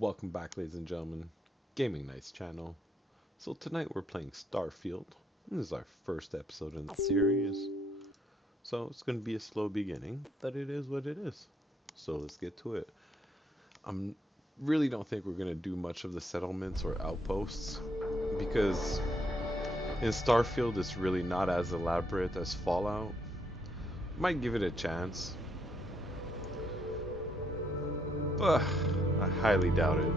Welcome back, ladies and gentlemen. Gaming Nights channel. So tonight we're playing Starfield. This is our first episode in the series. So it's going to be a slow beginning, but it is what it is. So let's get to it. I really don't think we're going to do much of the settlements or outposts because in Starfield it's really not as elaborate as Fallout. Might give it a chance, but I highly doubt it.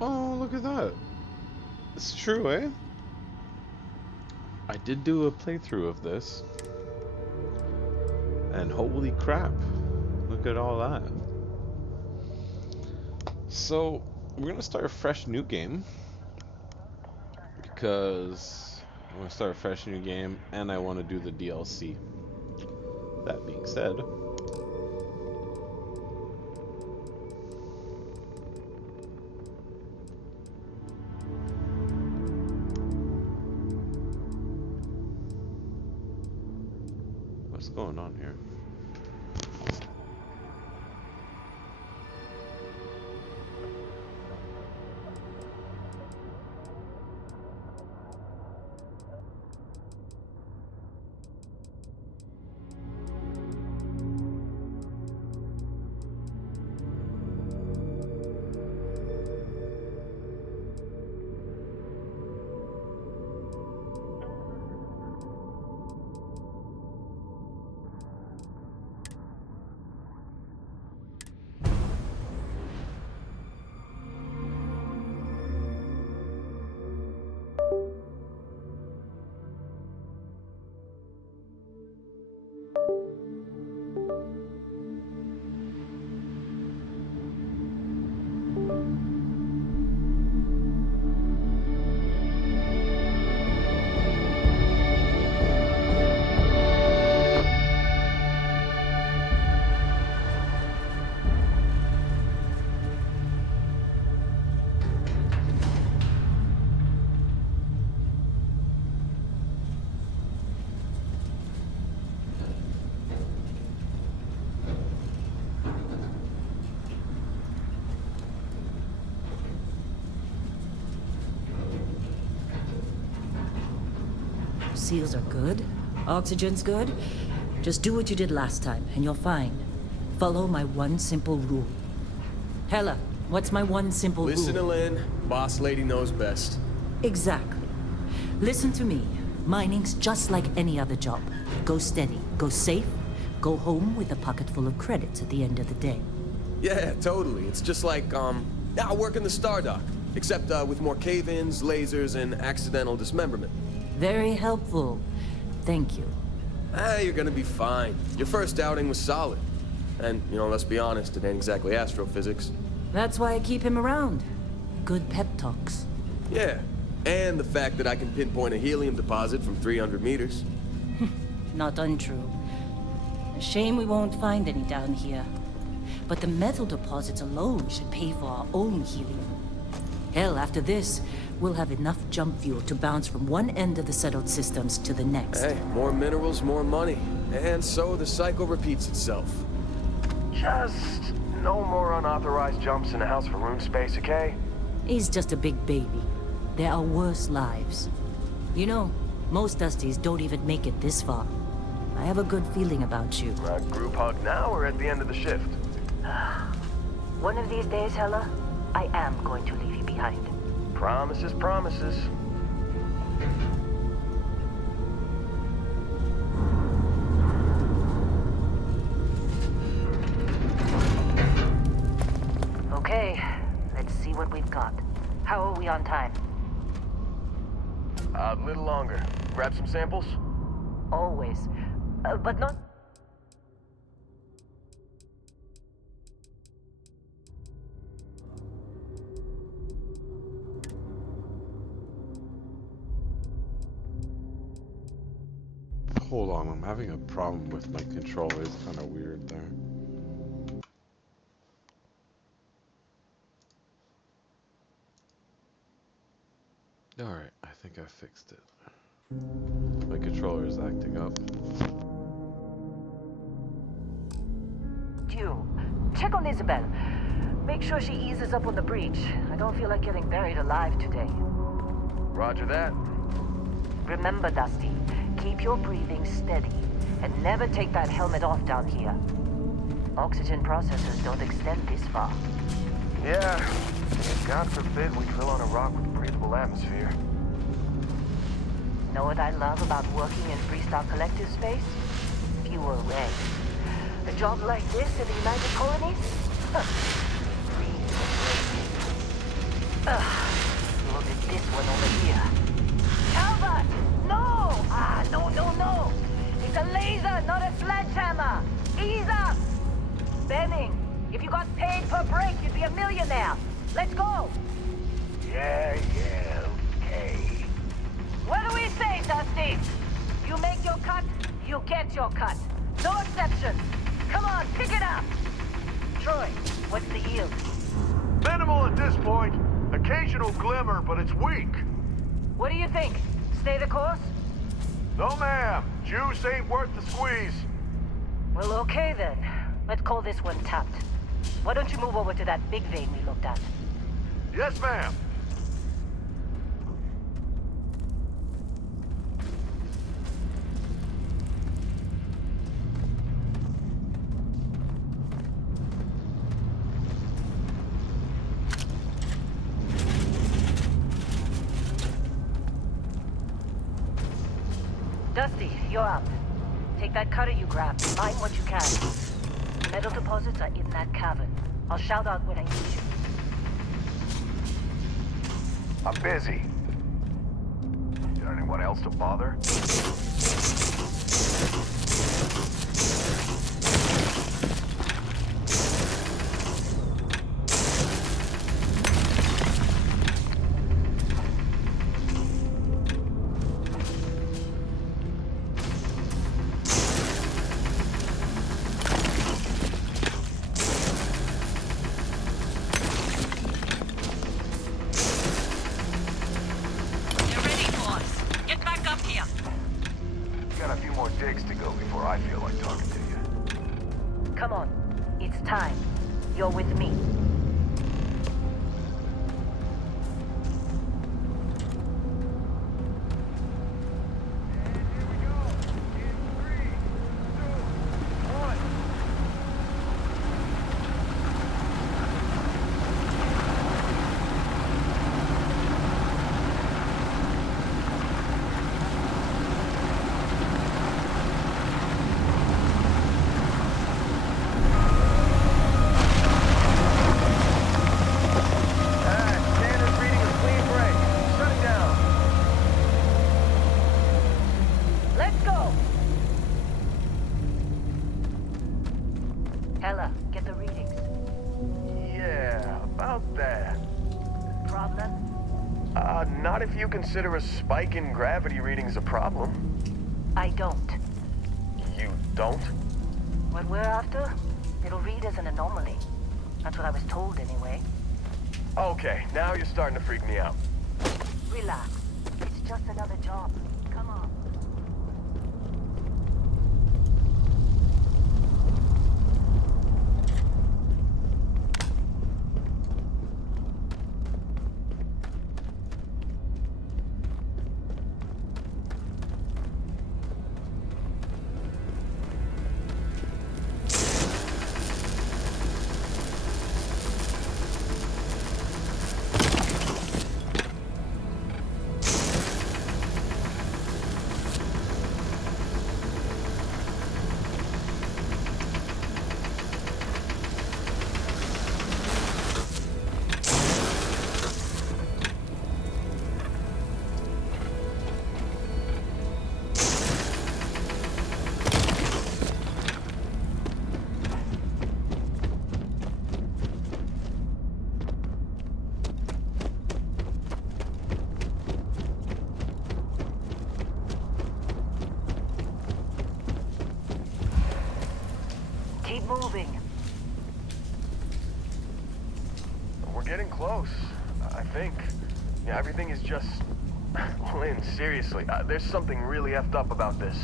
Oh, look at that. It's true, eh? I did do a playthrough of this, and holy crap, look at all that. So, we're gonna start a fresh new game, because I want to start a fresh new game, and I want to do the DLC. That being said, what's going on here? Seals are good. Oxygen's good. Just do what you did last time, and you're fine. Follow my one simple rule. Hella, what's my one simple Listen to rule? Lynn. Boss lady knows best. Exactly. Listen to me. Mining's just like any other job. Go steady, go safe, go home with a pocket full of credits at the end of the day. Yeah, totally. It's just like, I work in the Stardock. Except, with more cave-ins, lasers, and accidental dismemberment. Very helpful. Thank you. You're gonna be fine. Your first outing was solid. And, let's be honest, it ain't exactly astrophysics. That's why I keep him around. Good pep talks. Yeah. And the fact that I can pinpoint a helium deposit from 300 meters. Not untrue. A shame we won't find any down here. But the metal deposits alone should pay for our own helium. Hell, after this, we'll have enough jump fuel to bounce from one end of the settled systems to the next. Hey, more minerals, more money. And so the cycle repeats itself. Just no more unauthorized jumps in the house for room space, okay? He's just a big baby. There are worse lives. You know, most Dusties don't even make it this far. I have a good feeling about you. Group hug now or at the end of the shift? One of these days, Hella, I am going to leave you behind. Promises, promises. Okay, let's see what we've got. How are we on time? A little longer. Grab some samples? Always. But not... Hold on, I'm having a problem with my controller. It's kind of weird there. Alright, I think I fixed it. My controller is acting up. You, check on Isabel. Make sure she eases up on the breach. I don't feel like getting buried alive today. Roger that. Remember, Dusty, keep your breathing steady and never take that helmet off down here. Oxygen processors don't extend this far. Yeah. God forbid we fell on a rock with breathable atmosphere. Know what I love about working in Freestar Collective space? Fewer regs. A job like this in the United Colonies? Breathe and breathe. Look at this one over here. Calvert! No! No. It's a laser, not a sledgehammer. Ease up! Benning, if you got paid per break, you'd be a millionaire. Let's go! Yeah, okay. What do we say, Dusty? You make your cut, you get your cut. No exceptions. Come on, pick it up. Troy, what's the yield? Minimal at this point. Occasional glimmer, but it's weak. What do you think? Stay the course? No, ma'am. Juice ain't worth the squeeze. Well, okay then. Let's call this one tapped. Why don't you move over to that big vein we looked at? Yes, ma'am. Dusty, you're up. Take that cutter you grabbed. Mine what you can. Metal deposits are in that cavern. I'll shout out when I need you. I'm busy. Got anyone else to bother? Got a few more digs to go before I feel like talking to you. Come on. It's time. You're with me. Ella, get the readings. Yeah, about that. Problem? Not if you consider a spike in gravity readings a problem. I don't. You don't? What we're after, it'll read as an anomaly. That's what I was told anyway. Okay, now you're starting to freak me out. Relax. It's just another job. Come on. Keep moving. We're getting close, I think. Yeah, everything is just... Lynn, seriously, there's something really effed up about this.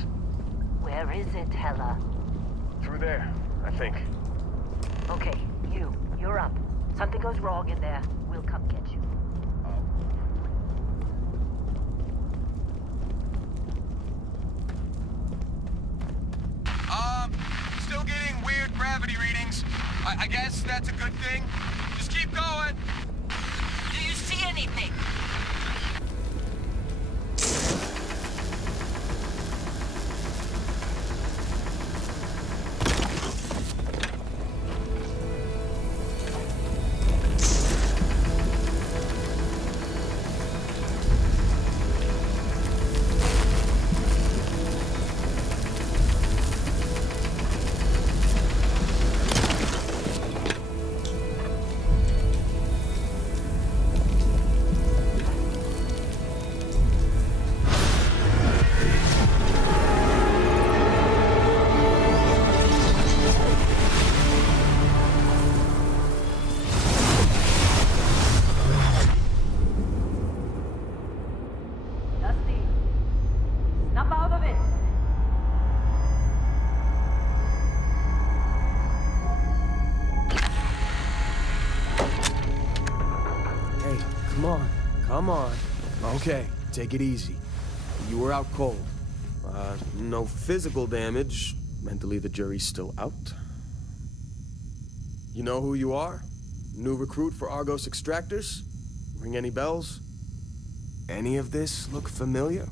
Where is it, Hella? Through there, I think. Okay, you're up. Something goes wrong in there, we'll come get you. Still getting weird gravity readings. I guess that's a good thing. Just keep going. Do you see anything? Come on. Okay, take it easy. You were out cold. No physical damage. Mentally, the jury's still out. You know who you are? New recruit for Argos Extractors? Ring any bells? Any of this look familiar?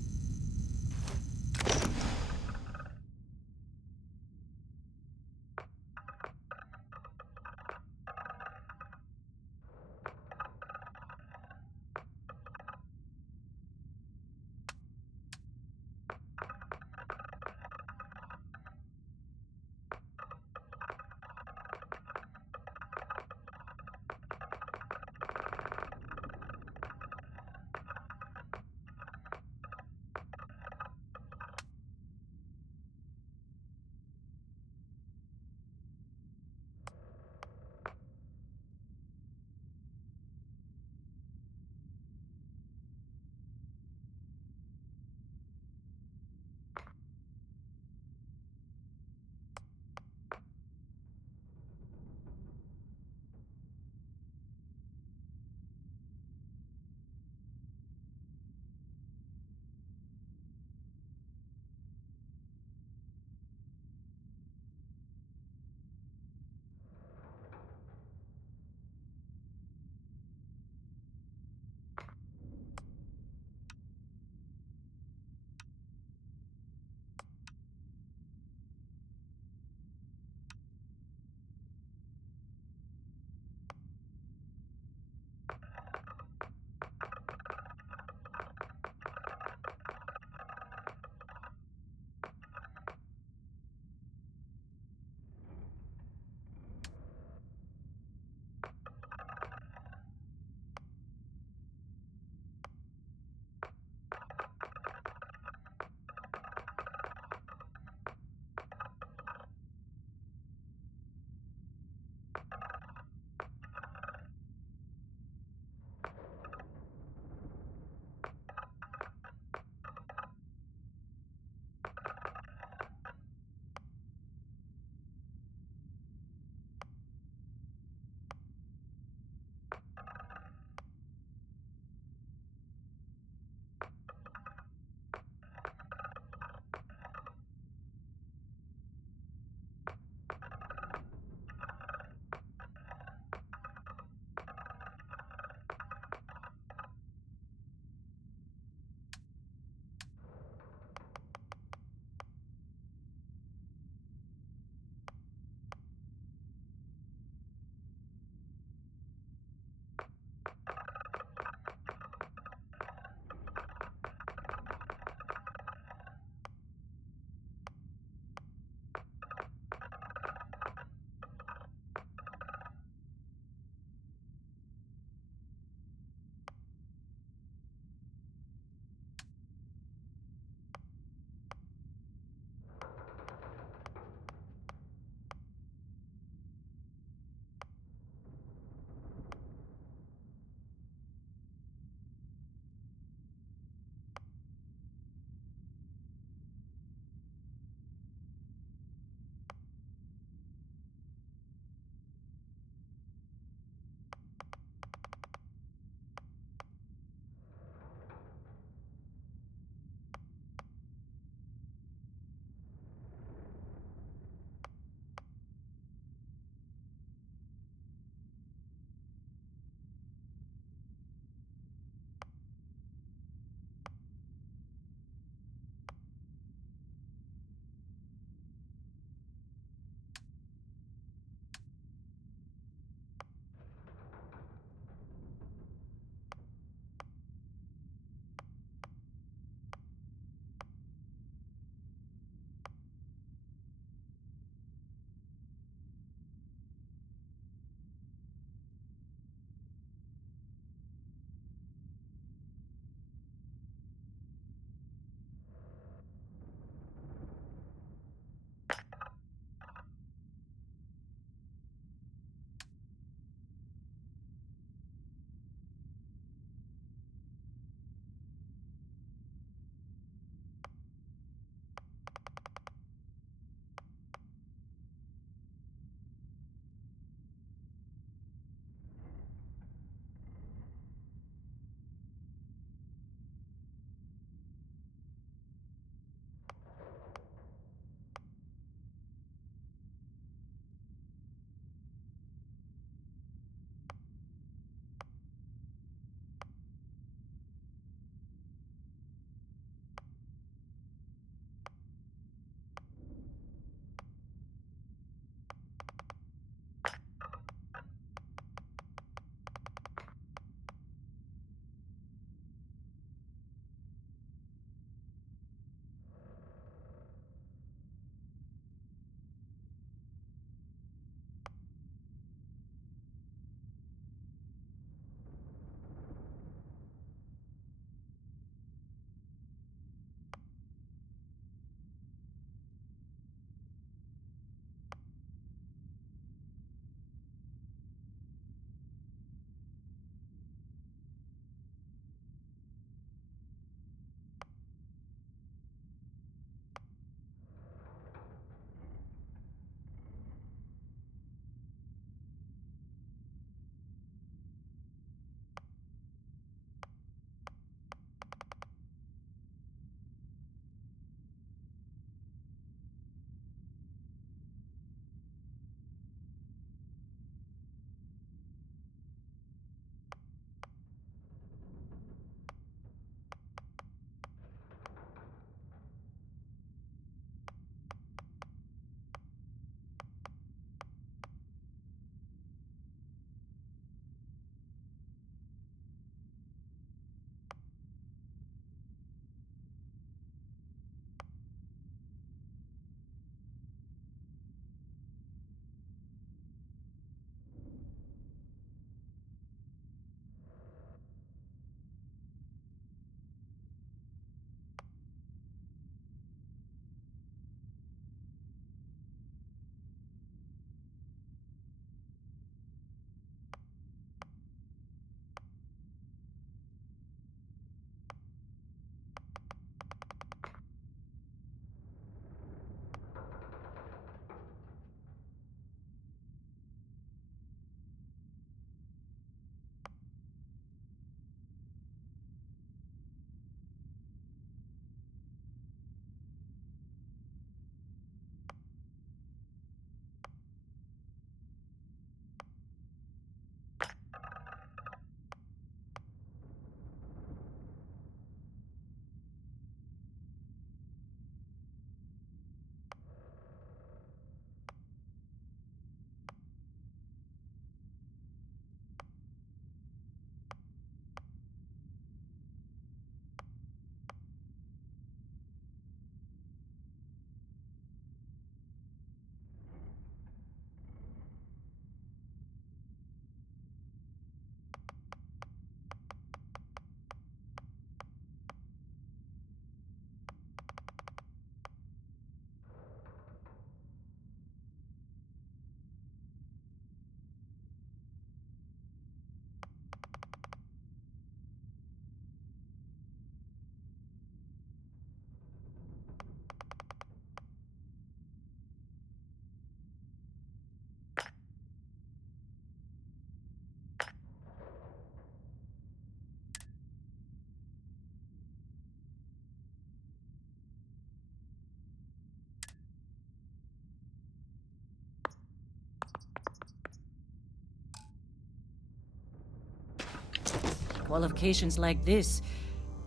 Qualifications like this,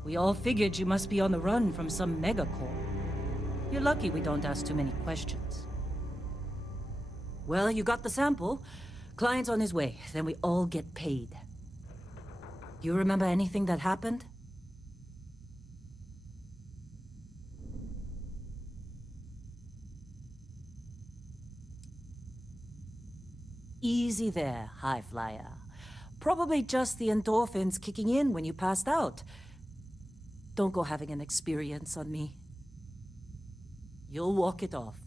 we all figured you must be on the run from some megacorp. You're lucky we don't ask too many questions. Well, you got the sample. Client's on his way, then we all get paid. You remember anything that happened? Easy there, High Flyer. Probably just the endorphins kicking in when you passed out. Don't go having an experience on me. You'll walk it off.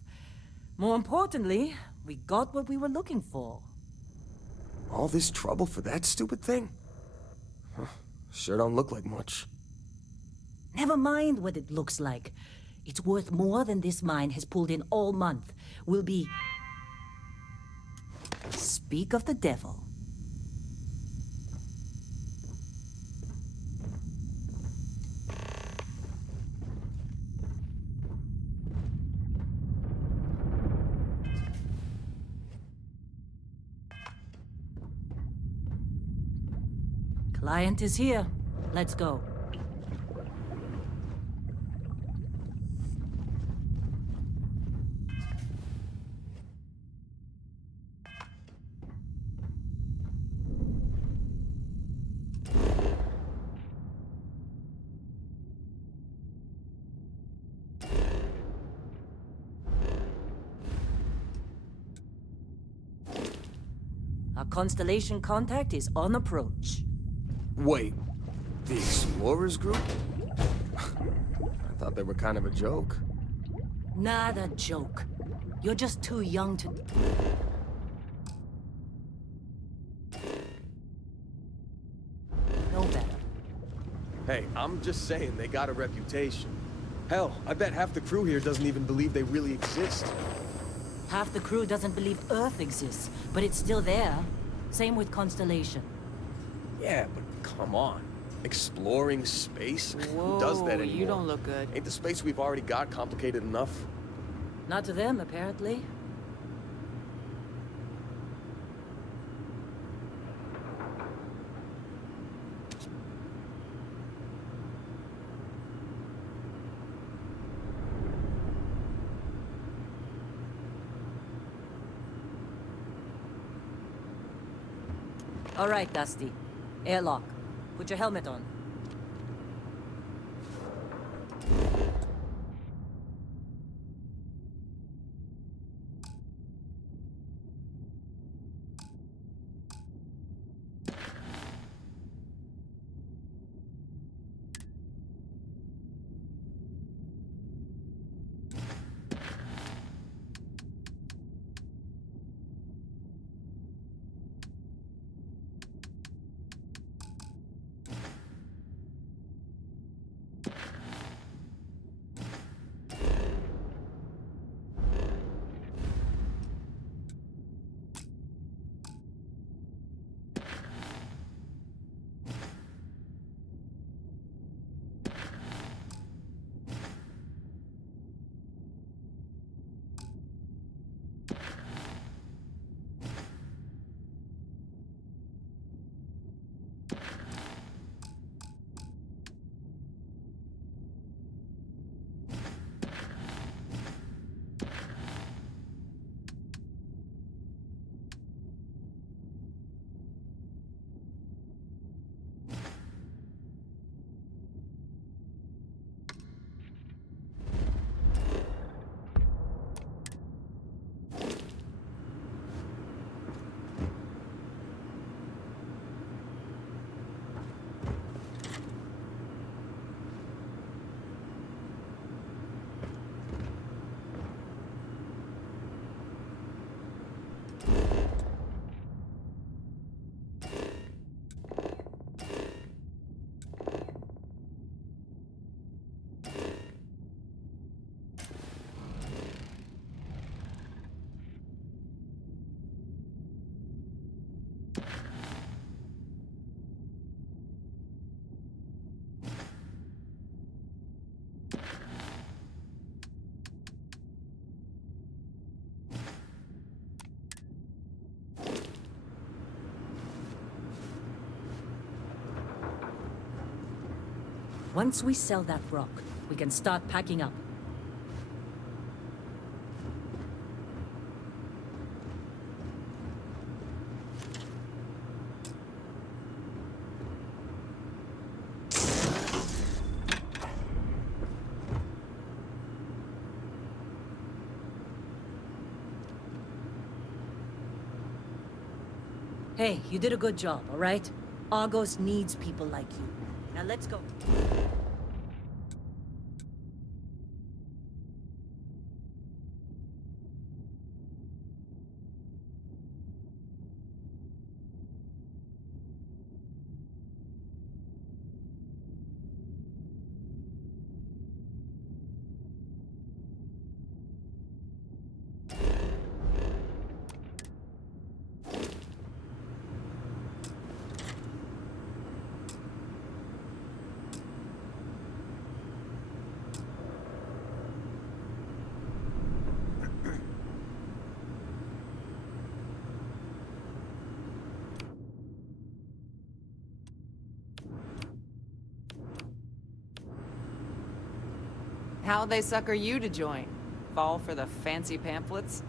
More importantly, we got what we were looking for. All this trouble for that stupid thing? Huh, sure don't look like much. Never mind what it looks like. It's worth more than this mine has pulled in all month. Will be... Speak of the devil. Client is here. Let's go. Our Constellation contact is on approach. Wait, the Explorers group? I thought they were kind of a joke. Not a joke. You're just too young to... No better. Hey, I'm just saying they got a reputation. Hell, I bet half the crew here doesn't even believe they really exist. Half the crew doesn't believe Earth exists, but it's still there. Same with Constellation. Yeah, but come on. Exploring space? Whoa, Who does that anymore? you don't look good. Ain't the space we've already got complicated enough? Not to them, apparently. All right, Dusty. Airlock. Put your helmet on. Once we sell that rock, we can start packing up. Hey, you did a good job, all right? Argos needs people like you. Now let's go. How'd they sucker you to join? Fall for the fancy pamphlets?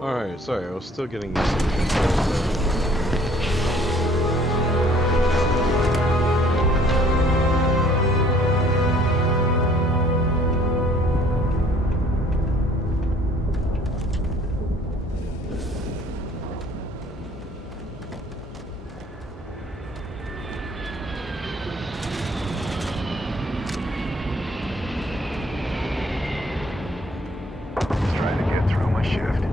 Alright, sorry, I was still getting used to the controls there. Just trying to get through my shift.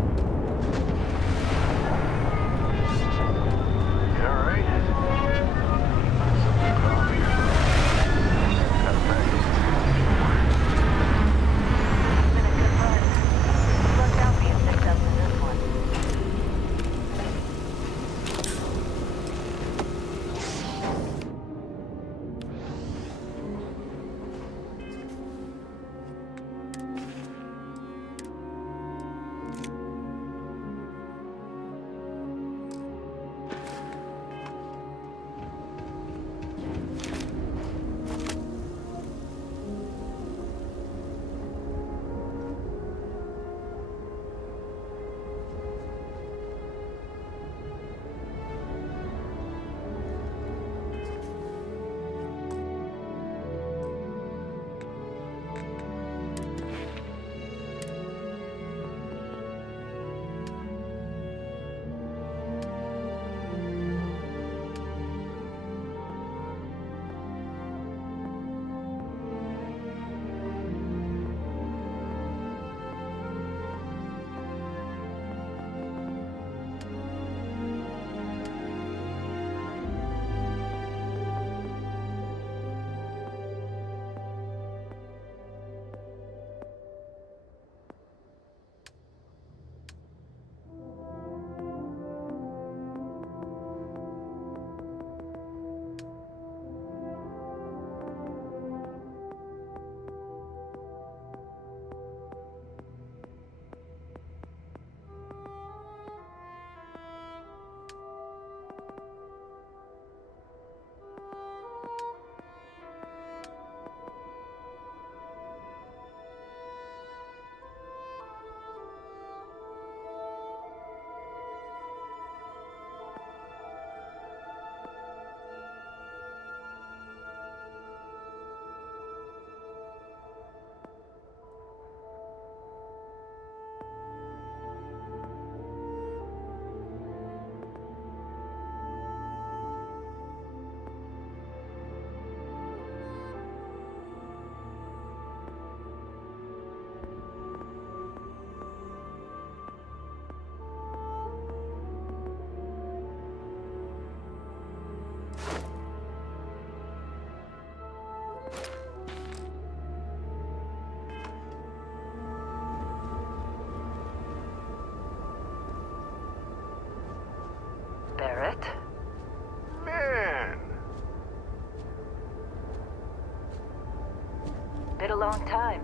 long time.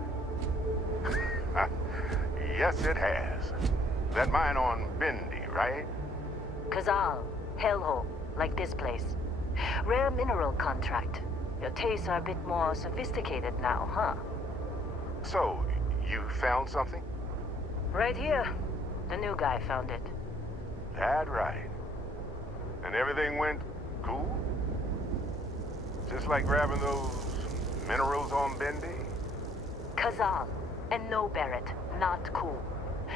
Yes, it has. That mine on Bendy, right? Kazal, hellhole, like this place. Rare mineral contract. Your tastes are a bit more sophisticated now, huh? So, you found something? Right here. The new guy found it. That right. And everything went cool? Just like grabbing those minerals on Bendy? Kazal. And no, Barrett. Not cool.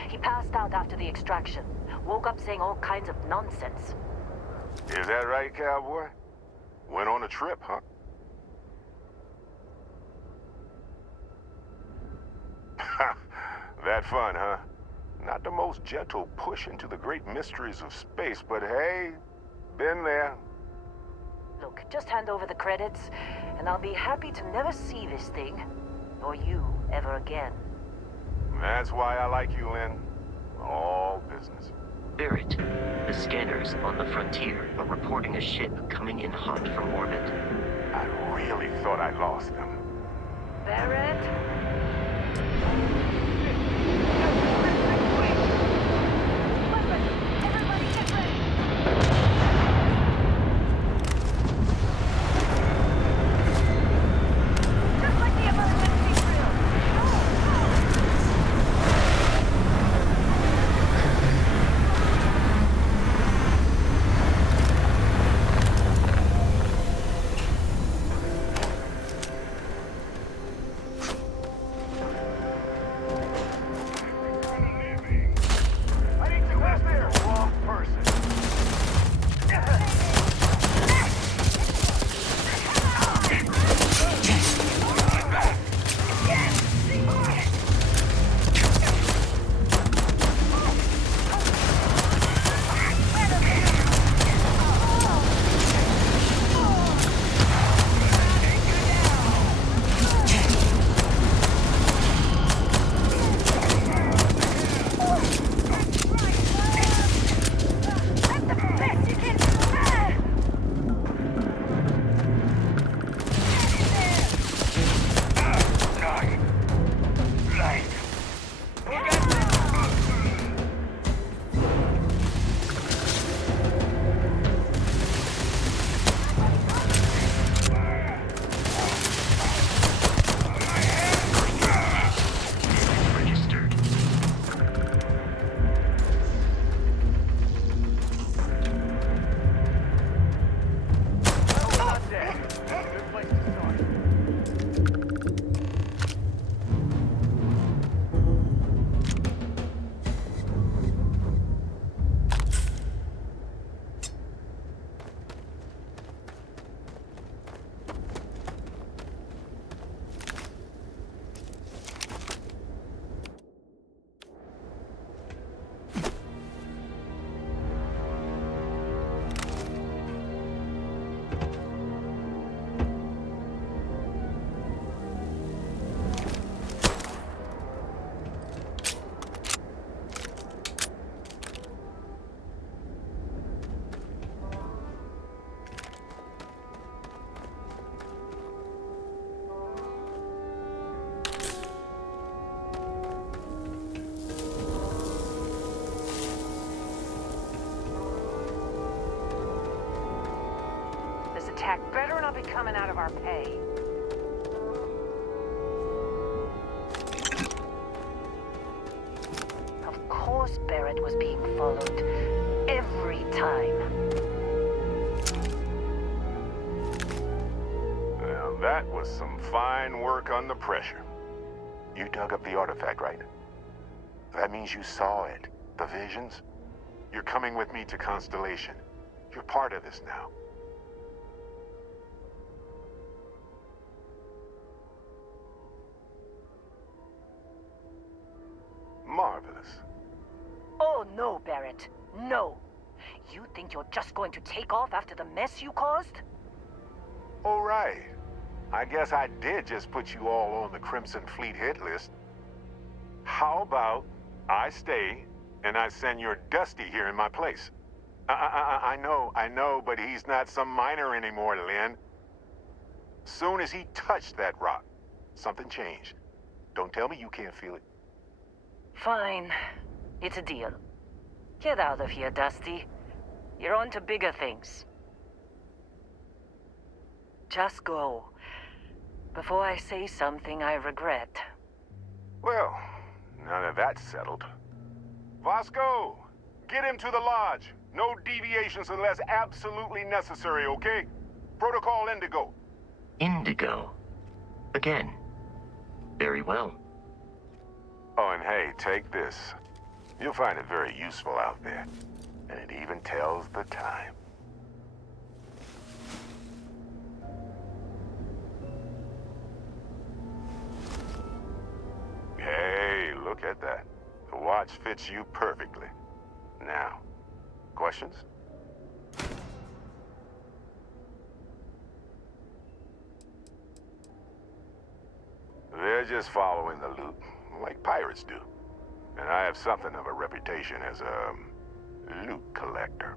He passed out after the extraction. Woke up saying all kinds of nonsense. Is that right, cowboy? Went on a trip, huh? That fun, huh? Not the most gentle push into the great mysteries of space, but hey, been there. Look, just hand over the credits, and I'll be happy to never see this thing, or you, ever again. That's why I like you, Lynn. All business. Barrett, the scanners on the frontier are reporting a ship coming in hot from orbit. I really thought I lost them. Barrett? Everybody get ready! Just like the emergency drill! I need to ask there. Wrong person. Registered. Good place to start. This attack better not be coming out of our pay. Of course Barrett was being followed. Every time. Now that was some fine work under pressure. You dug up the artifact, right? That means you saw it. The visions? You're coming with me to Constellation. You're part of this now. Marvelous. Oh no, Barrett. No. You think you're just going to take off after the mess you caused? All right. I guess I did just put you all on the Crimson Fleet hit list. How about I stay and I send your Dusty here in my place? I know, but he's not some miner anymore, Lynn. Soon as he touched that rock, Something changed. Don't tell me you can't feel it. Fine. It's a deal. Get out of here, Dusty. You're on to bigger things. Just go. Before I say something I regret. Well, now that that's settled. Vasco, get him to the lodge. No deviations unless absolutely necessary, okay? Protocol Indigo. Indigo. Again. Very well. Oh, and hey, take this. You'll find it very useful out there. And it even tells the time. Hey, look at that. The watch fits you perfectly. Now, questions? They're just following the loot, like pirates do. And I have something of a reputation as a loot collector.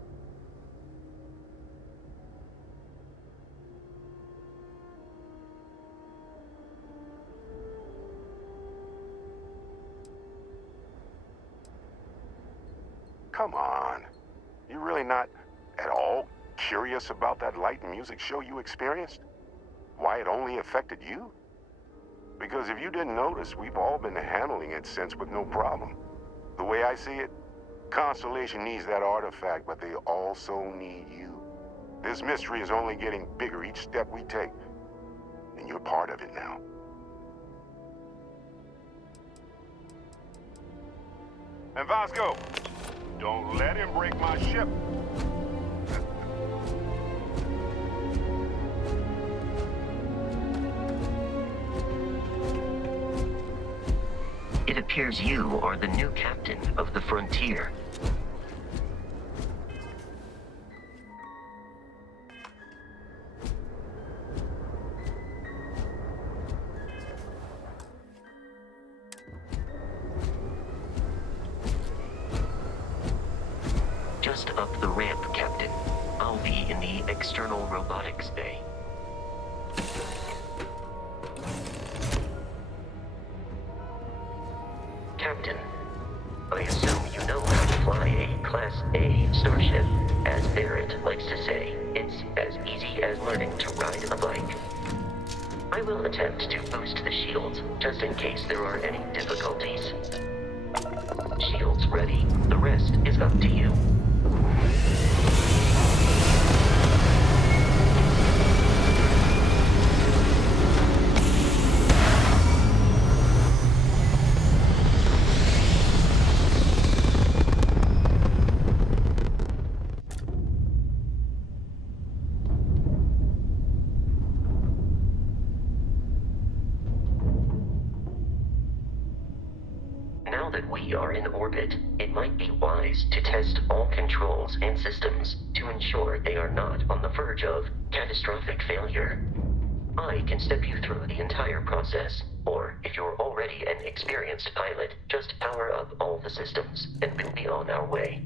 Come on. You're really not at all curious about that light and music show you experienced? Why it only affected you? Because if you didn't notice, we've all been handling it since with no problem. The way I see it, Constellation needs that artifact, but they also need you. This mystery is only getting bigger each step we take. And you're part of it now. And Vasco, don't let him break my ship. It appears you are the new captain of the Frontier. Just up the ramp, Captain. I'll be in the external robotics bay. Captain, I assume you know how to fly a Class A starship. As Barrett likes to say, it's as easy as learning to ride a bike. I will attempt to boost the shields, just in case there are any difficulties. Shields ready. The rest is up to you. Now that we are in orbit, it might be wise to test all controls and systems to ensure they are not on the verge of catastrophic failure. I can step you through the entire process, or if you're already an experienced pilot, just power up all the systems, and we'll be on our way.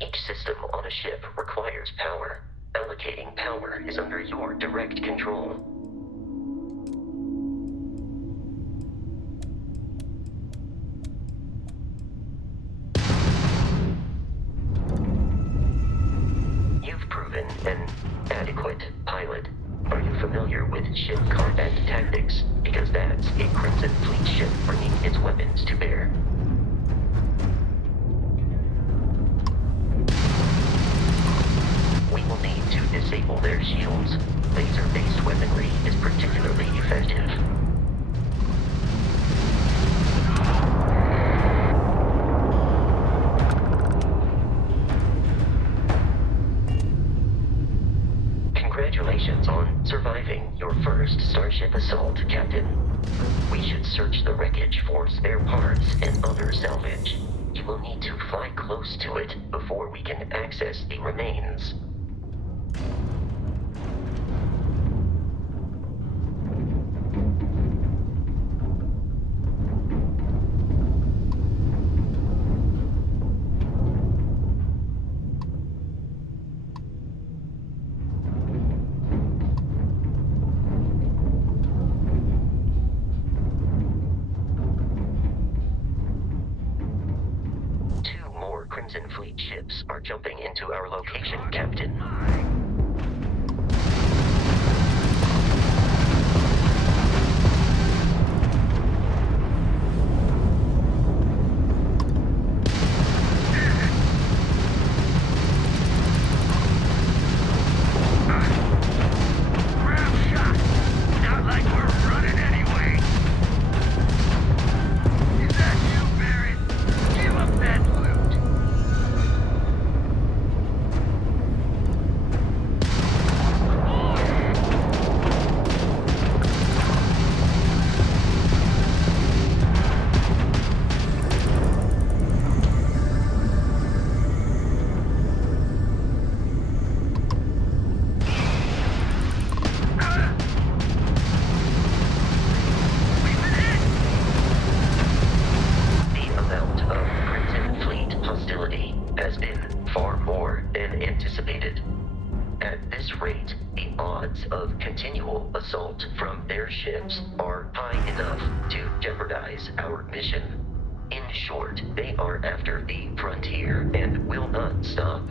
Each system on a ship requires power. Allocating power is under your direct control. You've proven an adequate pilot. Are you familiar with ship combat tactics? Because that's a Crimson Fleet ship bringing its weapons to bear. We will need to disable their shields. Laser-based weaponry is particularly effective. Congratulations on surviving your first Starship assault, Captain. We should search the wreckage for spare parts and other salvage. You will need to fly close to it before we can access the remains. jumping into our location, Captain. Of continual assault from their ships are high enough to jeopardize our mission. In short, they are after the frontier and will not stop.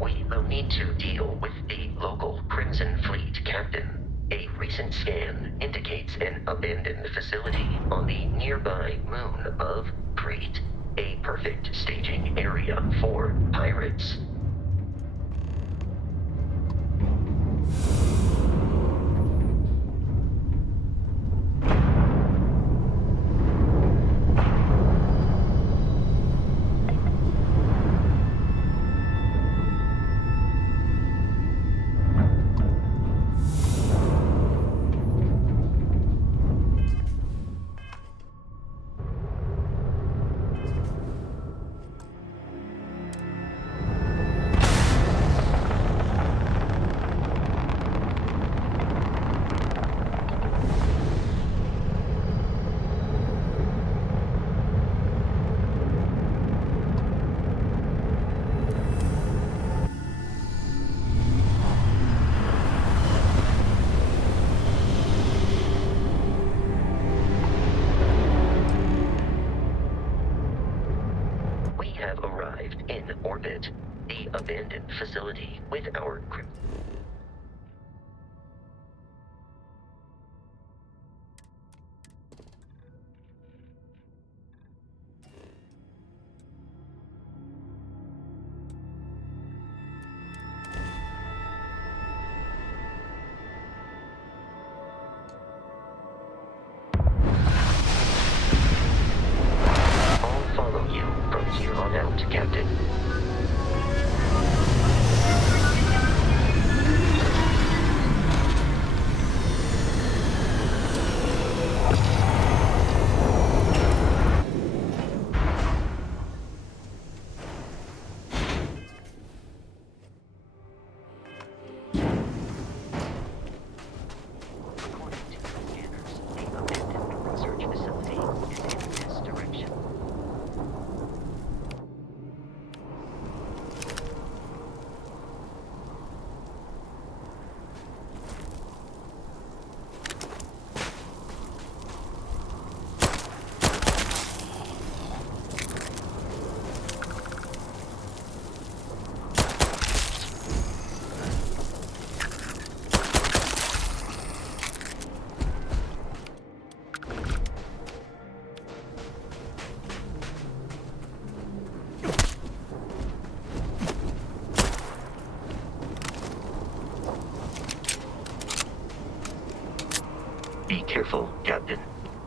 We will need to deal with the local Crimson Fleet captain. A recent scan indicates an abandoned facility on the nearby moon of Crete, a perfect staging area for pirates. In orbit, the abandoned facility with our crew. I'll follow you from here on out, Captain. Be careful, Captain.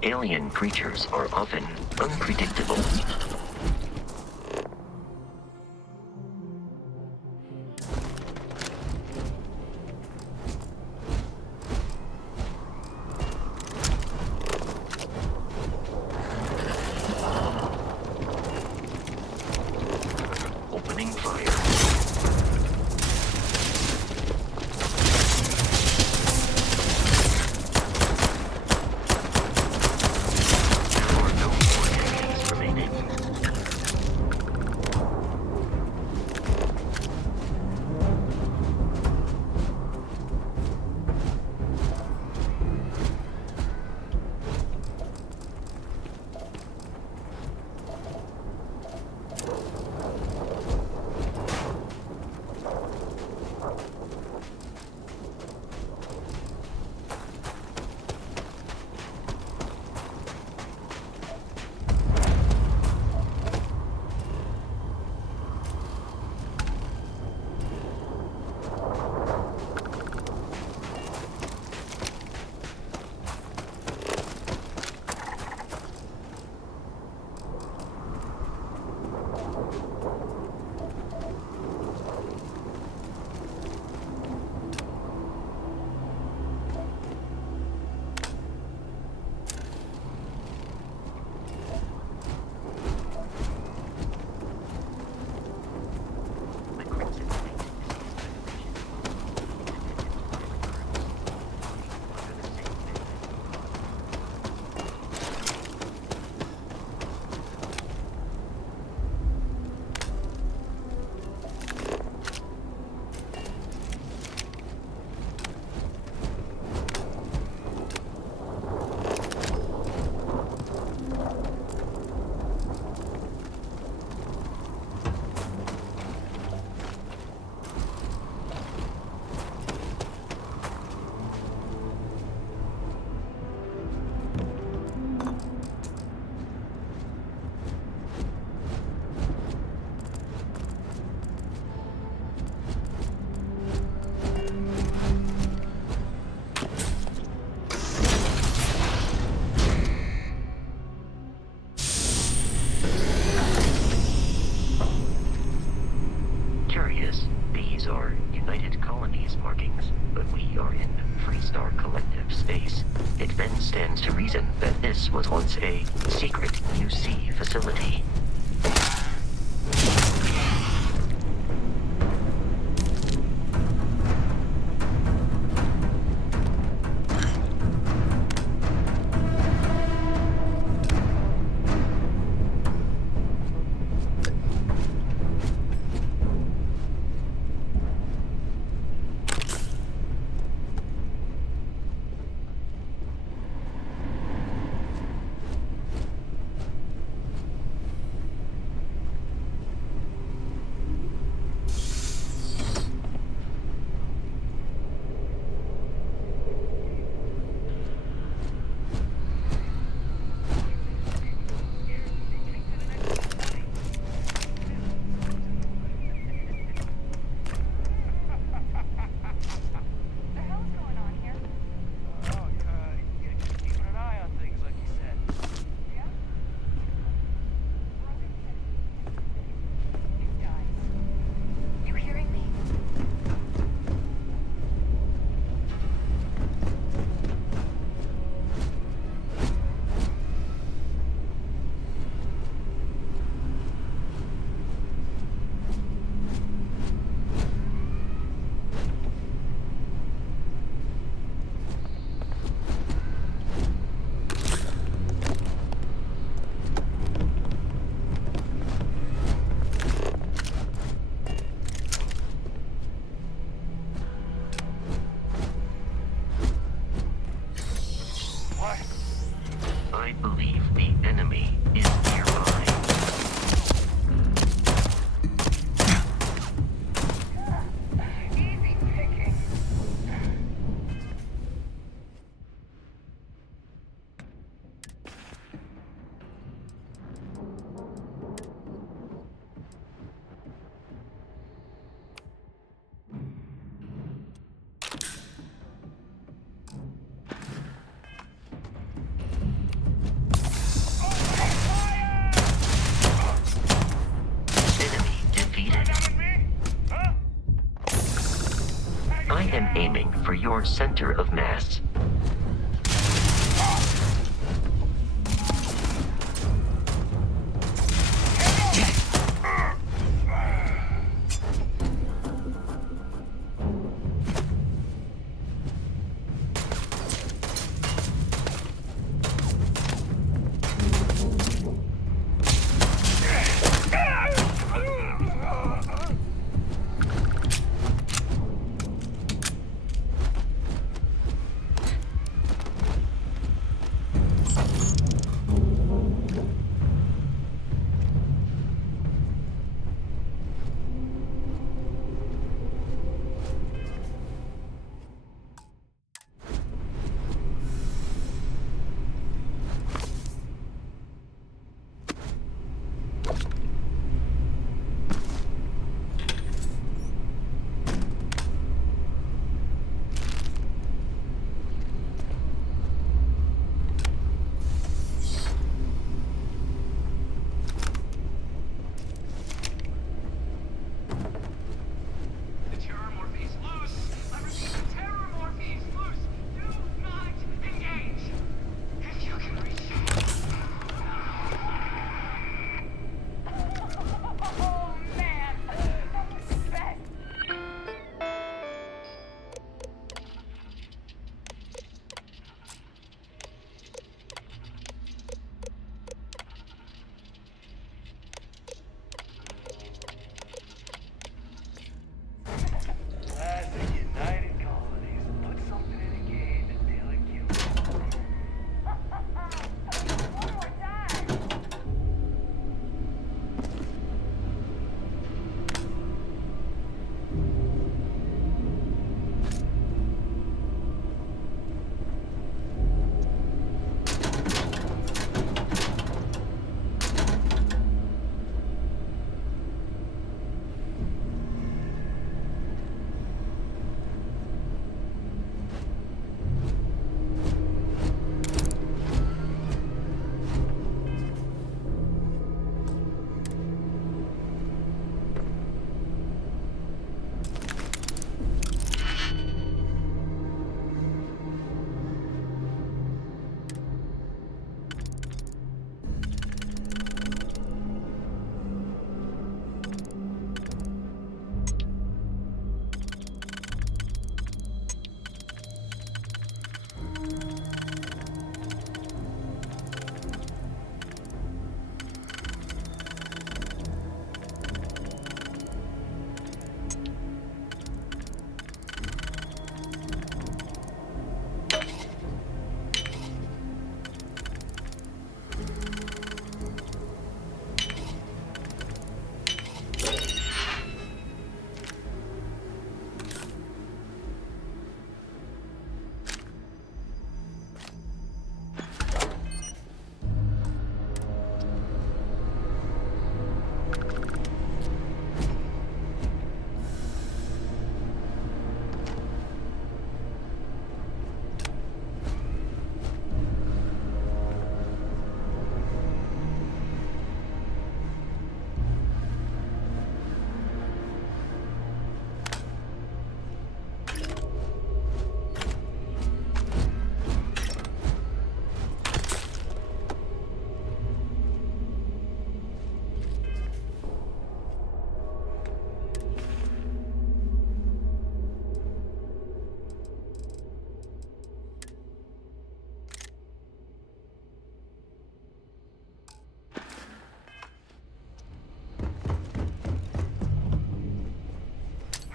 Alien creatures are often unpredictable. Opening fire. There are no more enemies remaining. These are United Colonies markings, but we are in Freestar Collective space. It then stands to reason that this was once a secret UC facility. I believe the enemy is nearby. Easy picking. Enemy defeated. I am aiming for your center of mass.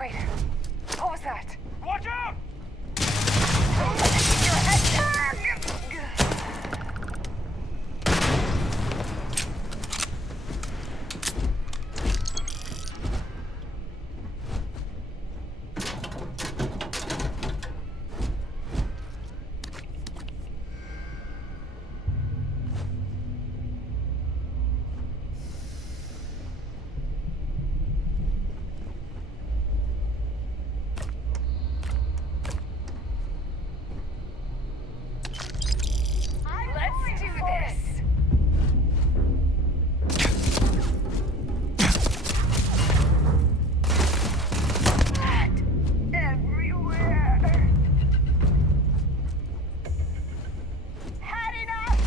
Wait, what was that? Watch out! Keep your head down! Let's do this! Blood everywhere! Had enough!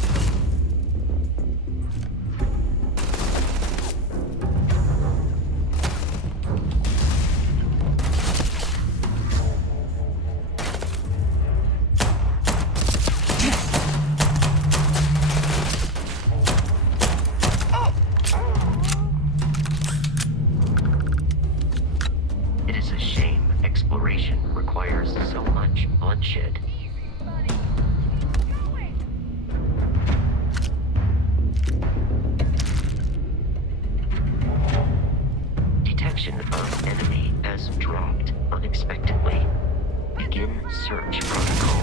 It is a shame exploration requires so much bloodshed. Detection of enemy has dropped unexpectedly. Begin search protocol.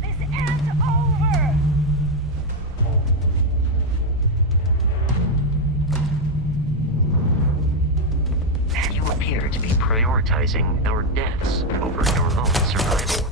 This ain't over! You appear to be prioritizing our deaths over your own survival.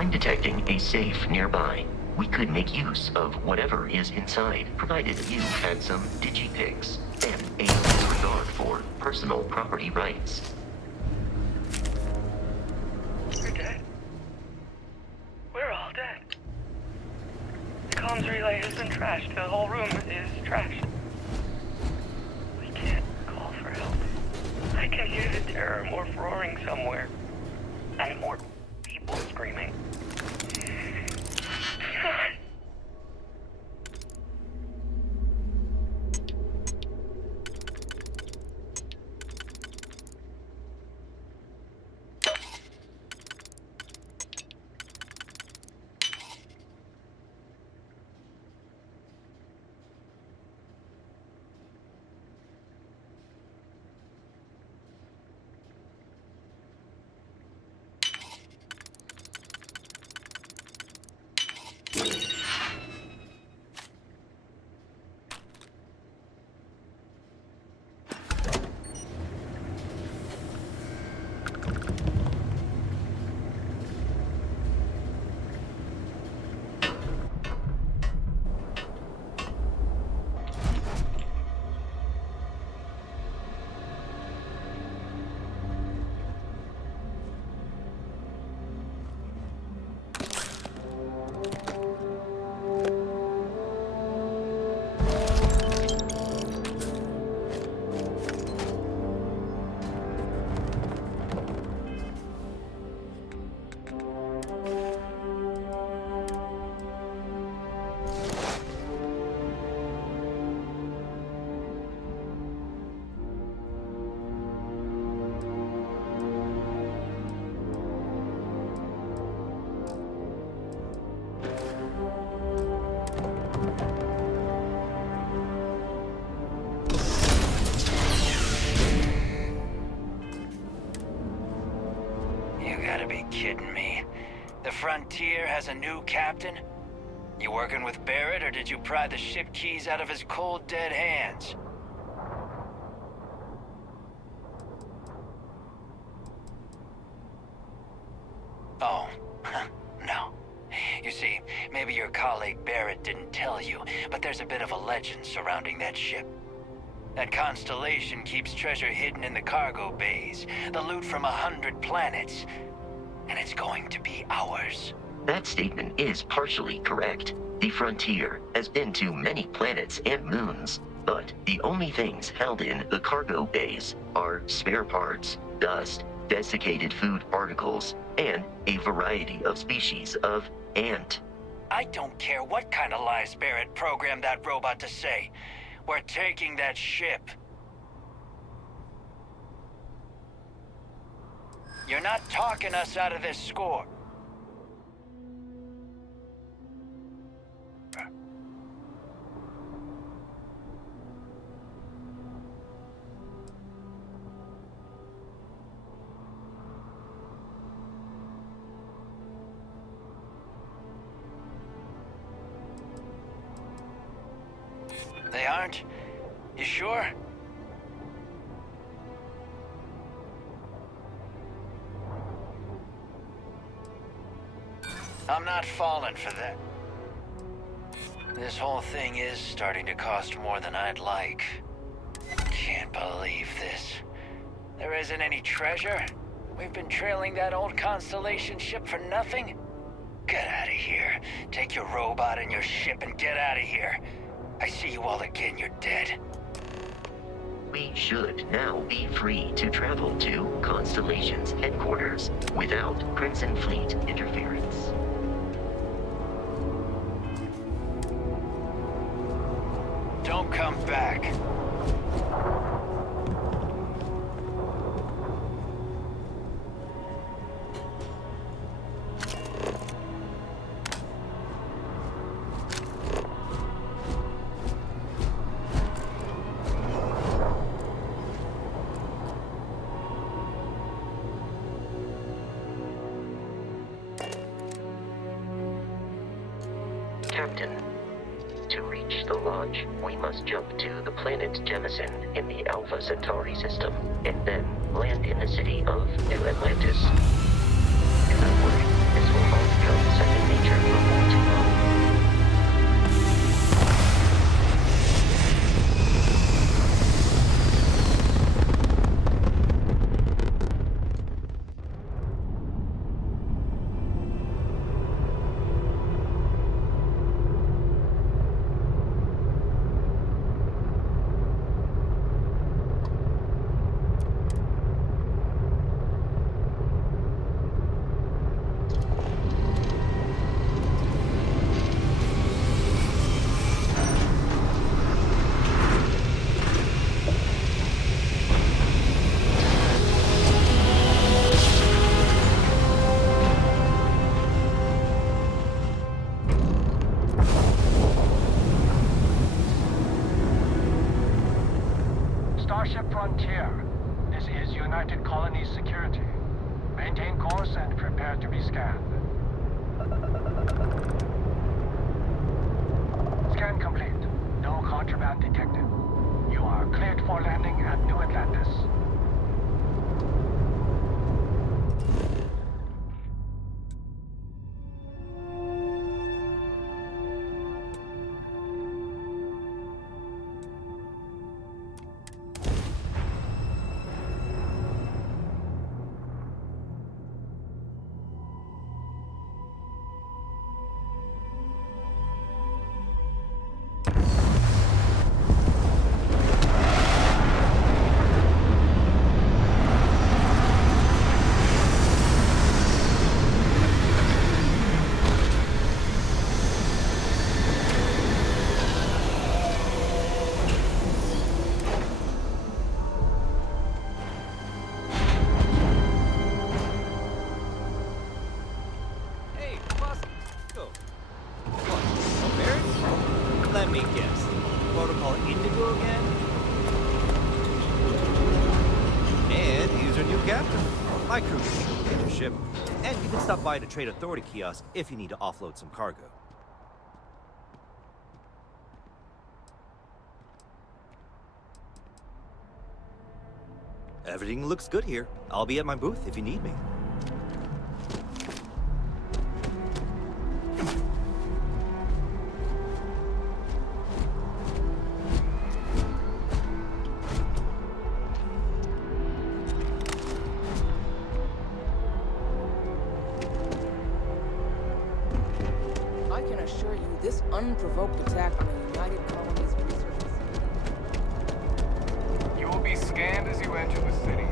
I'm detecting a safe nearby. We could make use of whatever is inside, provided you had some digipics and a disregard for personal property rights. We're dead. We're all dead. The comms relay has been trashed. The whole room is trashed. We can't call for help. I can hear the terror morph roaring somewhere. And more people screaming. God. Kidding me. The Frontier has a new captain? You working with Barrett, or did you pry the ship keys out of his cold, dead hands? Oh, no. You see, maybe your colleague Barrett didn't tell you, but there's a bit of a legend surrounding that ship. That constellation keeps treasure hidden in the cargo bays, the loot from 100 planets. And it's going to be ours. That statement is partially correct. The Frontier has been to many planets and moons, but the only things held in the cargo bays are spare parts, dust, desiccated food particles, and a variety of species of ant. I don't care what kind of lies Barrett programmed that robot to say. We're taking that ship. You're not talking us out of this score. They aren't? You sure? I'm not falling for that. This whole thing is starting to cost more than I'd like. Can't believe this. There isn't any treasure? We've been trailing that old Constellation ship for nothing? Get out of here. Take your robot and your ship and get out of here. I see you all again, you're dead. We should now be free to travel to Constellation's headquarters without Crimson Fleet interference. Don't come back. Captain, to reach the lodge, we must jump to the planet Jemison in the Alpha Centauri system, and then land in the city of New Atlantis. And I'm worried this will all become frontier. This is United Colonies Security. Maintain course and prepare to be scanned. Scan complete. No contraband detected. You are cleared for landing at New Atlantis. Let me guess. Protocol Indigo again? And he's your new captain. My crew can take over your ship. And you can stop by the Trade Authority kiosk if you need to offload some cargo. Everything looks good here. I'll be at my booth if you need me. I can assure you, this unprovoked attack on the United Colonies research You will be scanned as you enter the city.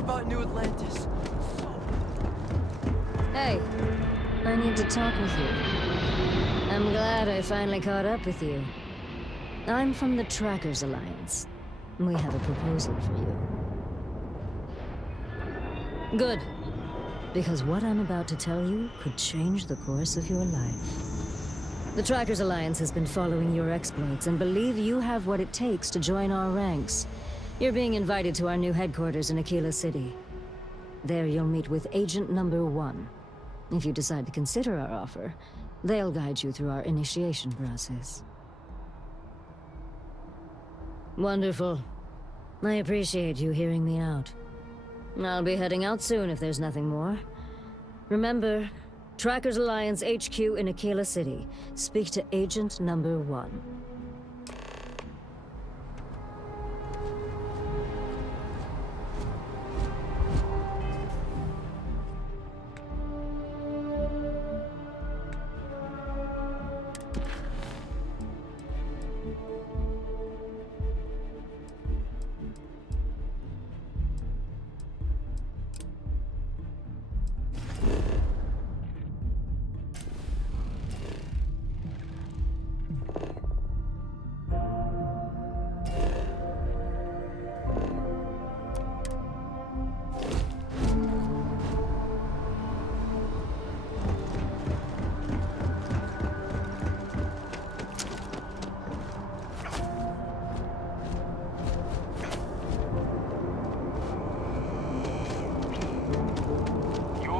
about New Atlantis. Hey, I need to talk with you. I'm glad I finally caught up with you. I'm from the Trackers Alliance. We have a proposal for you. Good. Because what I'm about to tell you could change the course of your life. The Trackers Alliance has been following your exploits and believe you have what it takes to join our ranks. You're being invited to our new headquarters in Aquila City. There you'll meet with Agent Number 1. If you decide to consider our offer, they'll guide you through our initiation process. Wonderful. I appreciate you hearing me out. I'll be heading out soon if there's nothing more. Remember, Trackers Alliance HQ in Aquila City. Speak to Agent Number 1.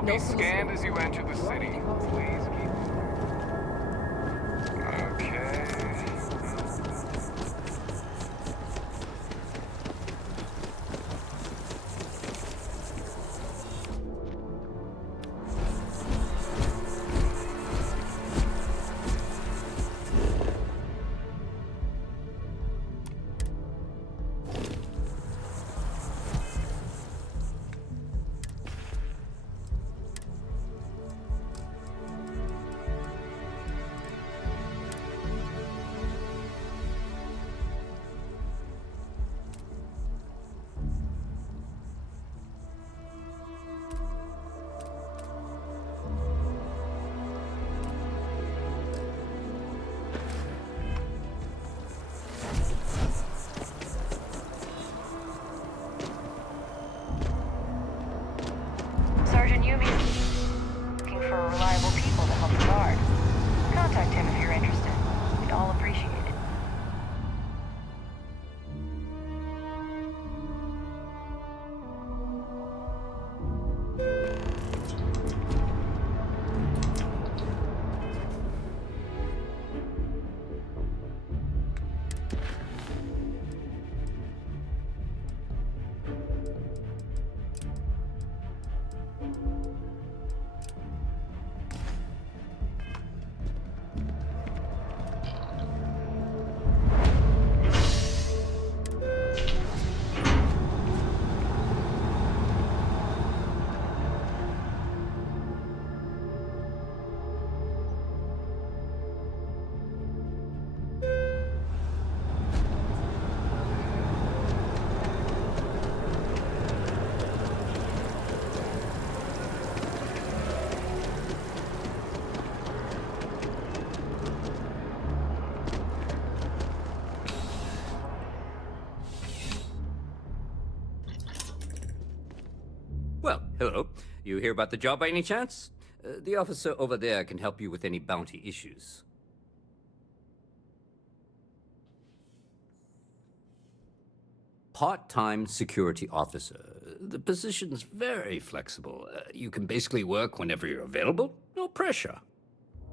Be scanned as you enter the city. Please keep... Okay. Sergeant Yumi, looking for reliable people to help the guard. Contact him if you're interested. We'd all appreciate it. Well, hello. You hear about the job by any chance? The officer over there can help you with any bounty issues. Part-time security officer. The position's very flexible. You can basically work whenever you're available. No pressure.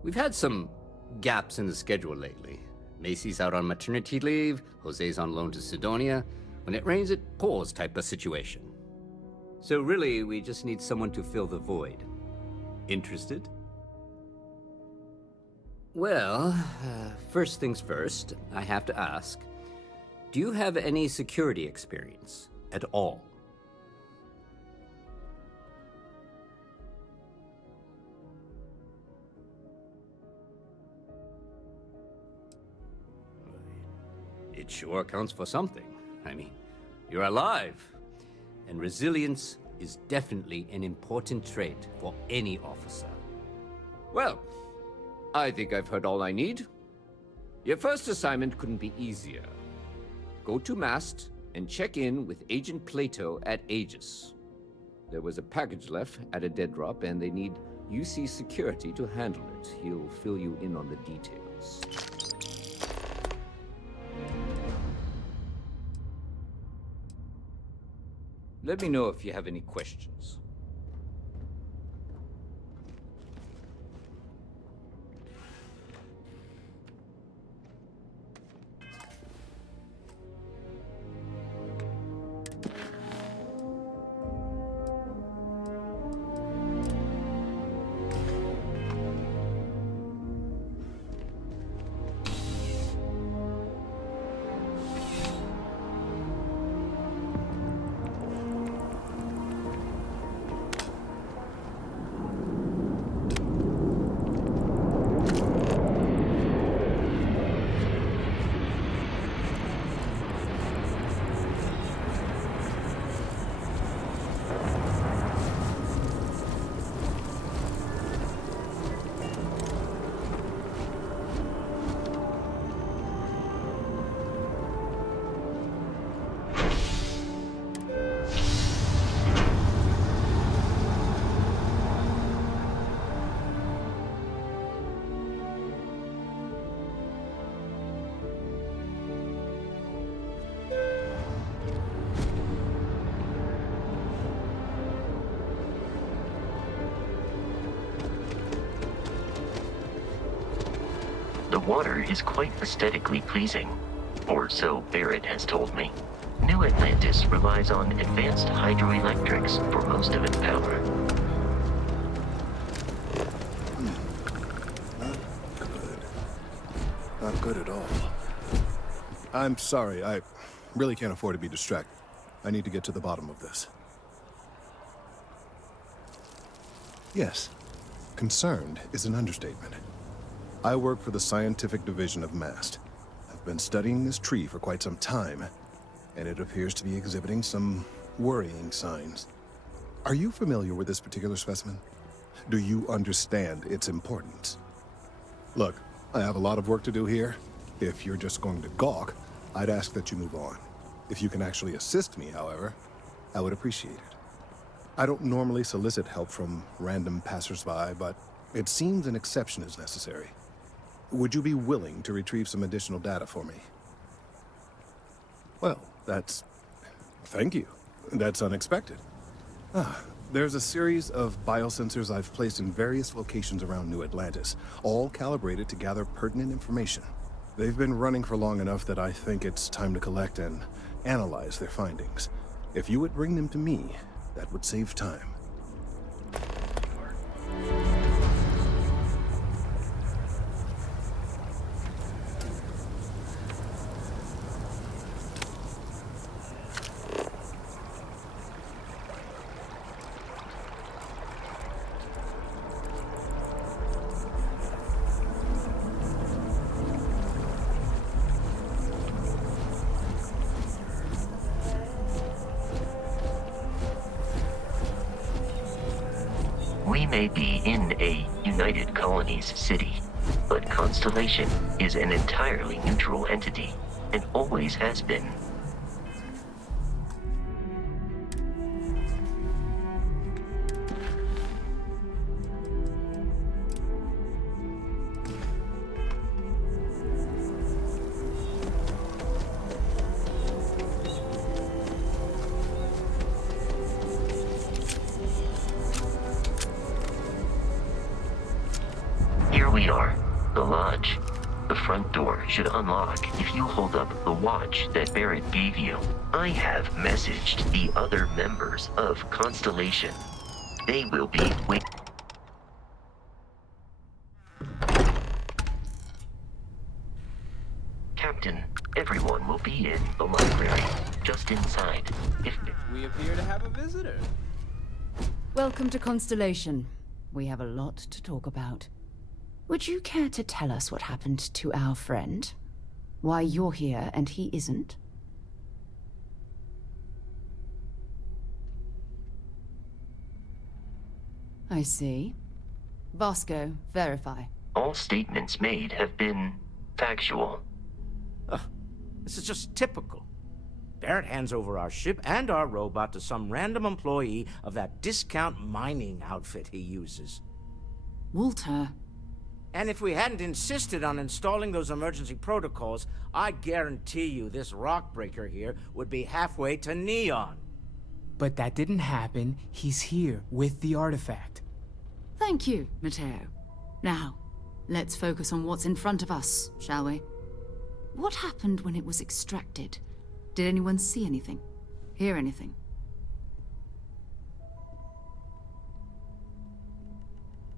We've had some gaps in the schedule lately. Macy's out on maternity leave, Jose's on loan to Sidonia. When it rains, it pours type of situation. So really, we just need someone to fill the void. Interested? Well, first things first, I have to ask, do you have any security experience at all? It sure counts for something. I mean, you're alive. And resilience is definitely an important trait for any officer. Well, I think I've heard all I need. Your first assignment couldn't be easier. Go to Mast and check in with Agent Plato at Aegis. There was a package left at a dead drop, and they need UC security to handle it. He'll fill you in on the details. Let me know if you have any questions. The water is quite aesthetically pleasing, or so Barrett has told me. New Atlantis relies on advanced hydroelectrics for most of its power. Not good at all. I'm sorry, I really can't afford to be distracted. I need to get to the bottom of this. Yes, concerned is an understatement. I work for the scientific division of MAST. I've been studying this tree for quite some time, and it appears to be exhibiting some worrying signs. Are you familiar with this particular specimen? Do you understand its importance? Look, I have a lot of work to do here. If you're just going to gawk, I'd ask that you move on. If you can actually assist me, however, I would appreciate it. I don't normally solicit help from random passersby, but it seems an exception is necessary. Would you be willing to retrieve some additional data for me? Well, thank you. That's unexpected. There's a series of biosensors I've placed in various locations around New Atlantis, all calibrated to gather pertinent information. They've been running for long enough that I think it's time to collect and analyze their findings. If you would bring them to me, that would save time. We may be in a United Colonies city, but Constellation is an entirely neutral entity, and always has been. Here we are, the lodge. The front door should unlock if you hold up the watch that Barrett gave you. I have messaged the other members of Constellation. They will be waiting. Captain, everyone will be in the library, just inside. We appear to have a visitor. Welcome to Constellation. We have a lot to talk about. Would you care to tell us what happened to our friend? Why you're here and he isn't? I see. Vasco, verify. All statements made have been Factual. Ugh, this is just typical. Barrett hands over our ship and our robot to some random employee of that discount mining outfit he uses. Walter. And if we hadn't insisted on installing those emergency protocols, I guarantee you this rock breaker here would be halfway to Neon. But that didn't happen. He's here with the artifact. Thank you, Matteo. Now, let's focus on what's in front of us, shall we? What happened when it was extracted? Did anyone see anything? Hear anything?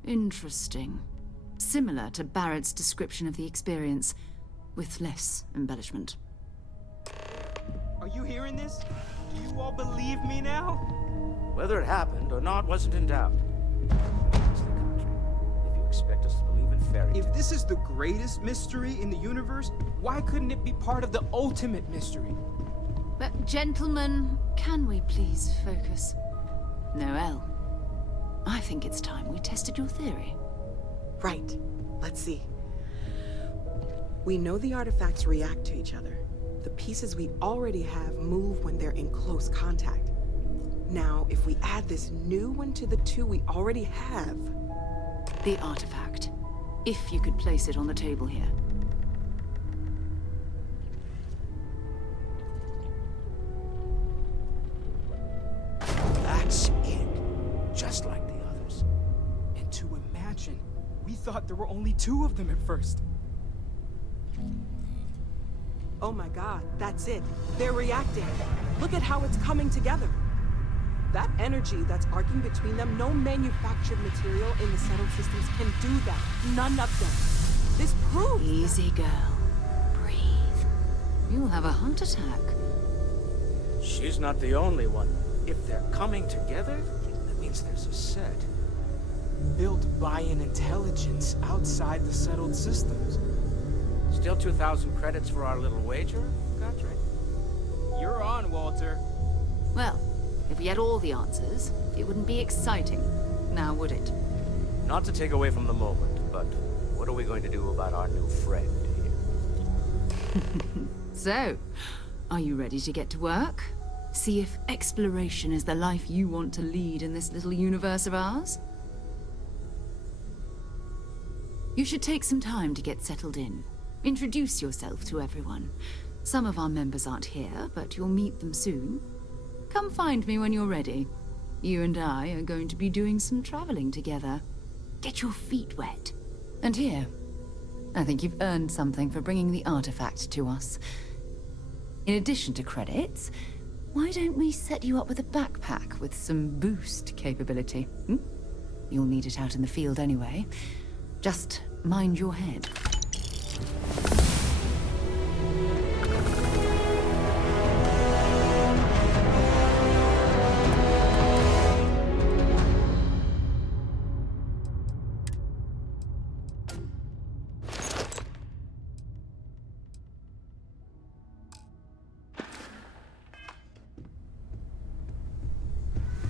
Interesting. Similar to Barrett's description of the experience, with less embellishment. Are you hearing this? Do you all believe me now? Whether it happened or not wasn't in doubt. It's the country. If you expect us to believe in fairy tales... If this is the greatest mystery in the universe, why couldn't it be part of the ultimate mystery? But gentlemen, can we please focus? Noel, I think it's time we tested your theory. Right. Let's see. We know the artifacts react to each other. The pieces we already have move when they're in close contact. Now, if we add this new one to the two we already have... The artifact. If you could place it on the table here. That's it. Just like the others. And to imagine, we thought there were only 2 of them at first. Oh my god, that's it. They're reacting. Look at how it's coming together. That energy that's arcing between them, no manufactured material in the settled systems can do that. None of them. This proves... Easy, girl. Breathe. You'll have a heart attack. She's not the only one. If they're coming together, that means there's a set. Built by an intelligence outside the settled systems. Still 2,000 credits for our little wager, Godfrey? You're on, Walter. Well, if we had all the answers, it wouldn't be exciting, now would it? Not to take away from the moment, but what are we going to do about our new friend here? So, are you ready to get to work? See if exploration is the life you want to lead in this little universe of ours? You should take some time to get settled in. Introduce yourself to everyone. Some of our members aren't here, but you'll meet them soon. Come find me when you're ready. You and I are going to be doing some traveling together. Get your feet wet. And here, I think you've earned something for bringing the artifact to us. In addition to credits, why don't we set you up with a backpack with some boost capability? You'll need it out in the field anyway. Just mind your head.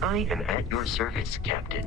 I am at your service, Captain.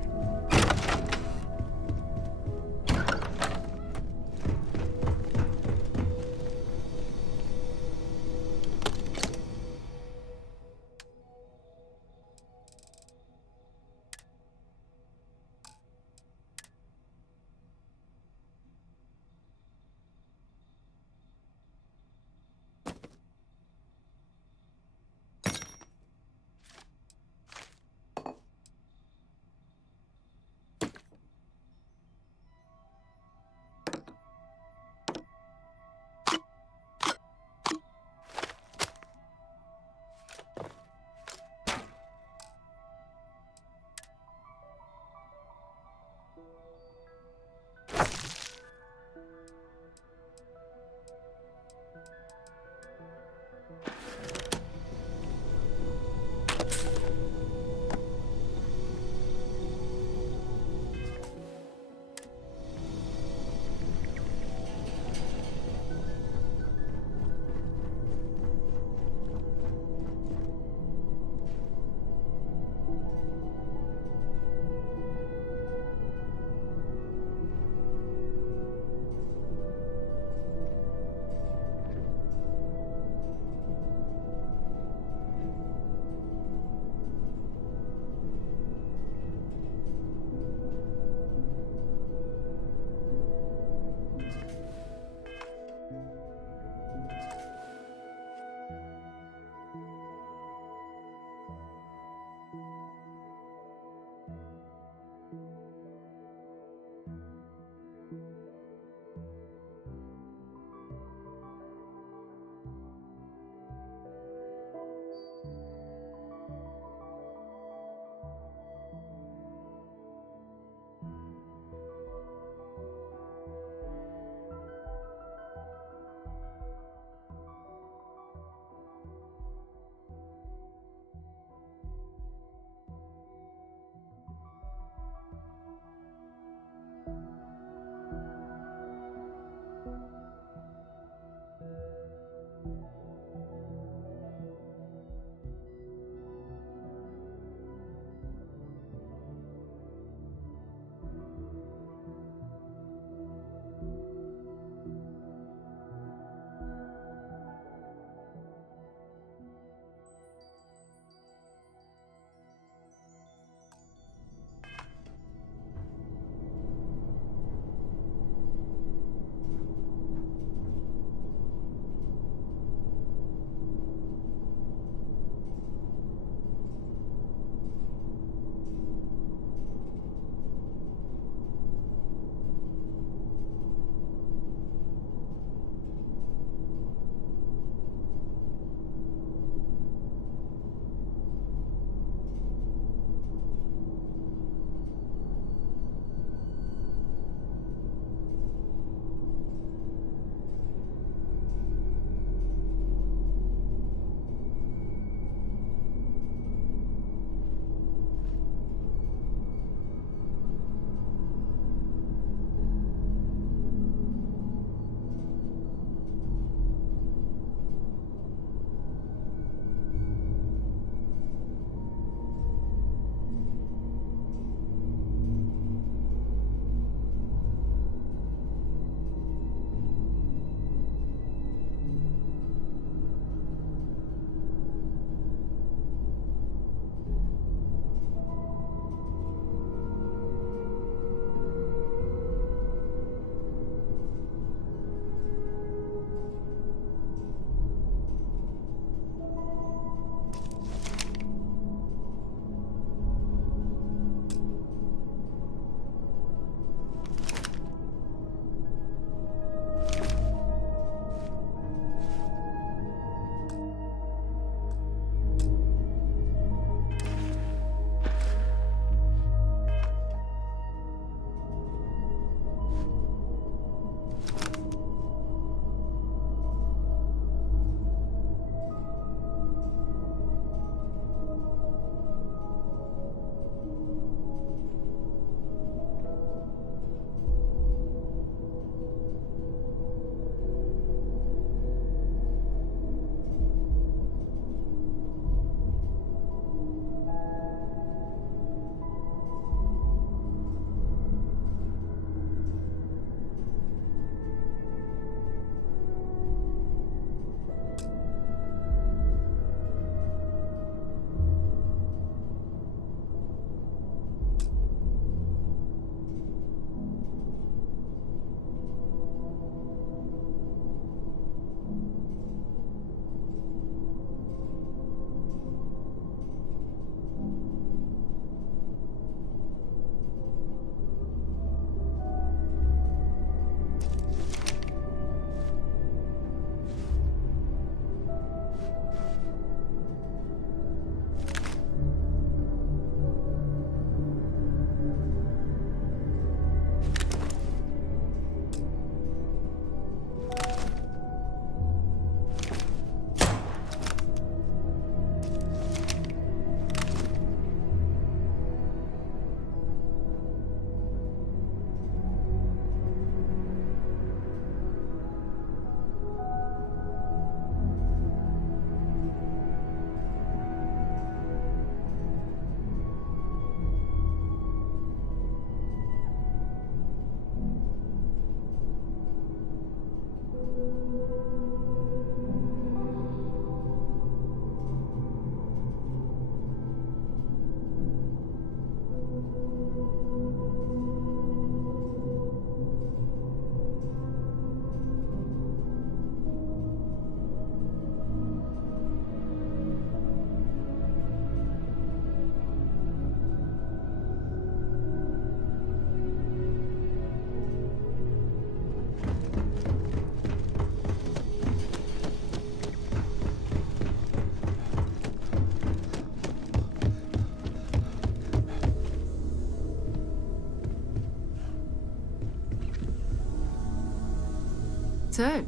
So,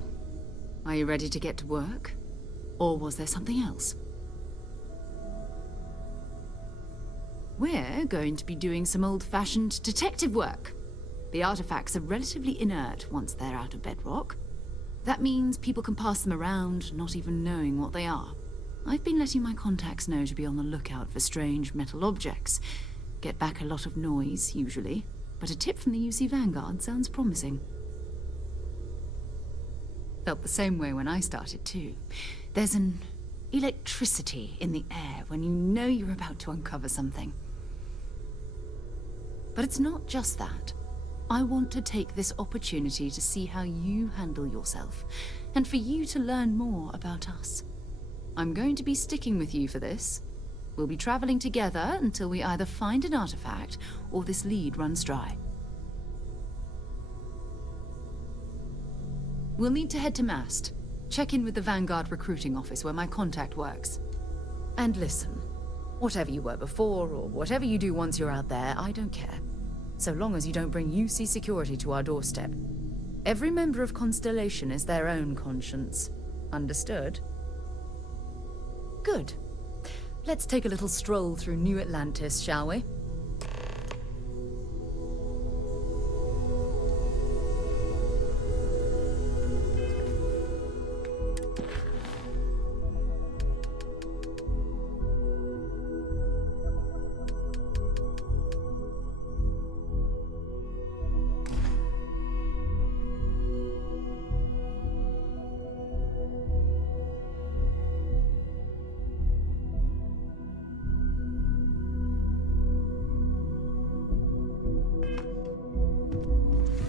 are you ready to get to work? Or was there something else? We're going to be doing some old-fashioned detective work. The artifacts are relatively inert once they're out of bedrock. That means people can pass them around, not even knowing what they are. I've been letting my contacts know to be on the lookout for strange metal objects. Get back a lot of noise, usually, but a tip from the UC Vanguard sounds promising. Felt the same way when I started, too. There's an electricity in the air when you know you're about to uncover something. But it's not just that. I want to take this opportunity to see how you handle yourself, and for you to learn more about us. I'm going to be sticking with you for this. We'll be traveling together until we either find an artifact or this lead runs dry. We'll need to head to Mast. Check in with the Vanguard recruiting office where my contact works. And listen, whatever you were before or whatever you do once you're out there, I don't care. So long as you don't bring UC security to our doorstep. Every member of Constellation is their own conscience. Understood? Good. Let's take a little stroll through New Atlantis, shall we?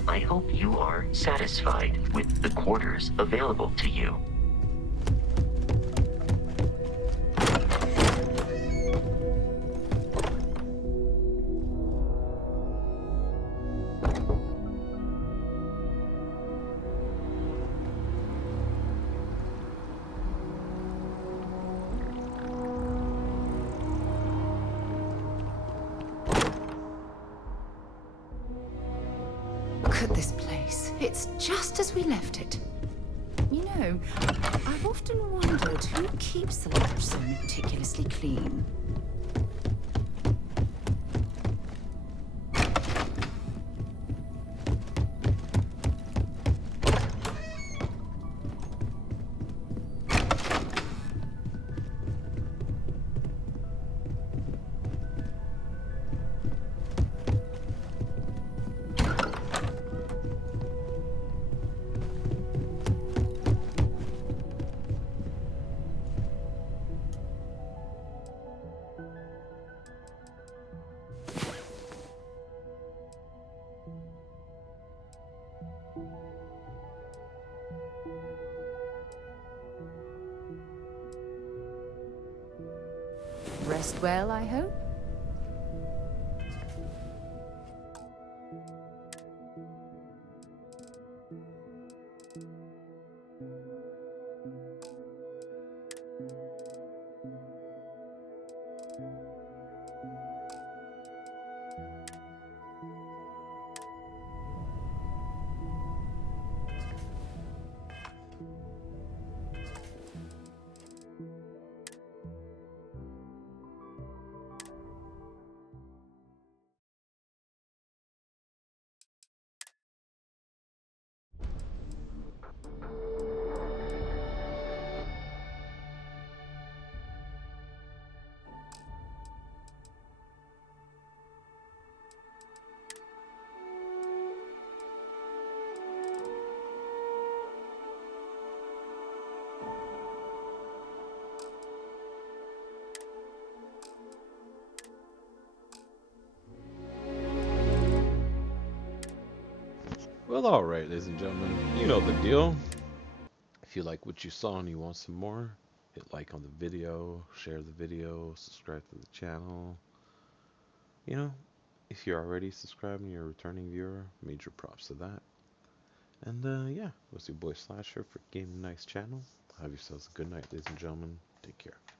I hope you are satisfied with the quarters available to you. Look at this place. It's just as we left it. You know, I've often wondered who keeps the lodge so meticulously clean. Rest well, I hope? Well, alright, ladies and gentlemen, you know the deal. If you like what you saw and you want some more, hit like on the video, share the video, subscribe to the channel. You know, if you're already subscribed and you're a returning viewer, major props to that. And yeah, was your boy Slasher for Game Nice channel. Have yourselves a good night, ladies and gentlemen. Take care.